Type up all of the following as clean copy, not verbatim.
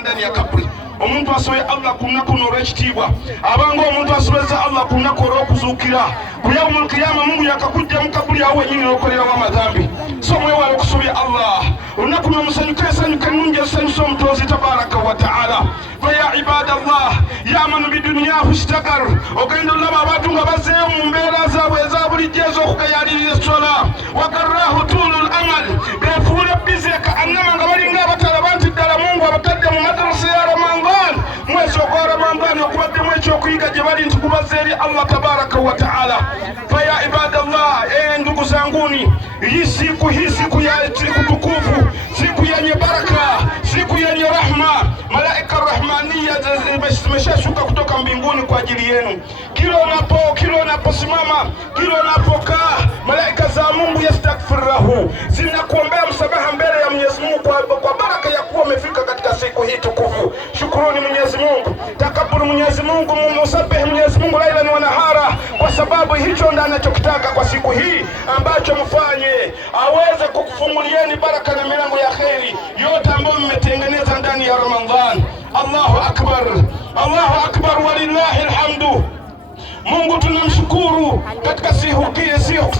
ndani ya kabri. Omuntu asoye Allah kunako norechitibwa abango omuntu asobeza Allah kunako rokuzukira kuya mu kiyama Mungu yakakujja mukabuli awe nyinyi nokolera wa madhambi so mwe wale kusubya Allah unakuno musanyuka sanyuka nunje sanso mtozi tabaraka wa taala fa ya ibadallah ya man bidunyahu istagar ogendo laba abantu nga bazeyo mu mbera zaabwe ezabulijezo okugayalirira sola wa karahu tulul amal befule bizeka annama nga balinga abatala banti ddala Mungu abatadde mu madrasa ya Ramadhan mwezi wa Ramadhan okubadde mwecho okuyiga gye bali ntukubazeeri Allah tabaraka wa taala fa ya ibadallah ndugu zanguni hii siku ya tukufu siku yenye baraka siku yenye rahma malaika rahmania zimeshashuka kutoka mbinguni kwa ajili yenu kila unaposimama kila unapokaa malaika za Mungu yastaghfirahu zinakuombea msamaha mbele ya Mwenyezi Mungu kwa baraka ya kuwa umefika katika siku hii tukufu. Shukuruni Mwenyezi Mungu, takaburu Mwenyezi Mungu, mumsabihi Mwenyezi Mungu laila na nahara, kwa sababu hicho ndicho anachokitaka kwa siku hii ambacho mfanye aweze kukufungulieni baraka na milango ya kheri yote ambayo mmetengeneza ndani ya Ramadhan. Allahu akbar, Allahu akbar, walillahi alhamdu. Mungu tunamshukuru katika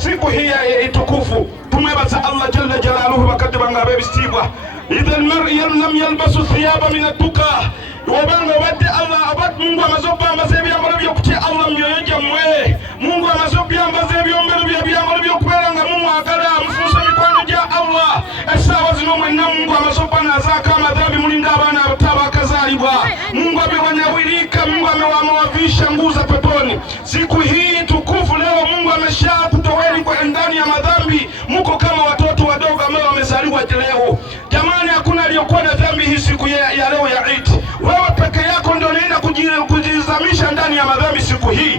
siku hii ya tukufu. Tumebaza Allah jalla jalaluhu wakadibanga bebistibwa idha almar'i lam yalbasu thiyaba min at-tuqa wabanga wadi Allah abat Mungu amazoba amazebi ambalo byokuti Allah myoyeja mwe Mungu amazobi amazebi ombelo byambalo byokubelanga Mungu akala mfusa mikwano ja Allah esawa zino mwenna Mungu amazoba nazaka madhambi mulinda abana abataba kazalibwa Mungu amewanyawilika Mungu amewavisha nguza peponi. Siku hii tukufu leo Mungu ameshakutoweni kwa ndani ya madhambi, mko kama watoto wadogo ambao wamezaliwa leo. Jamani, hakuna aliyokuwa na dhambi hii siku ya leo ya Eid. Wewe peke yako ndio unaenda kujizamisha ndani ya madhambi siku hii.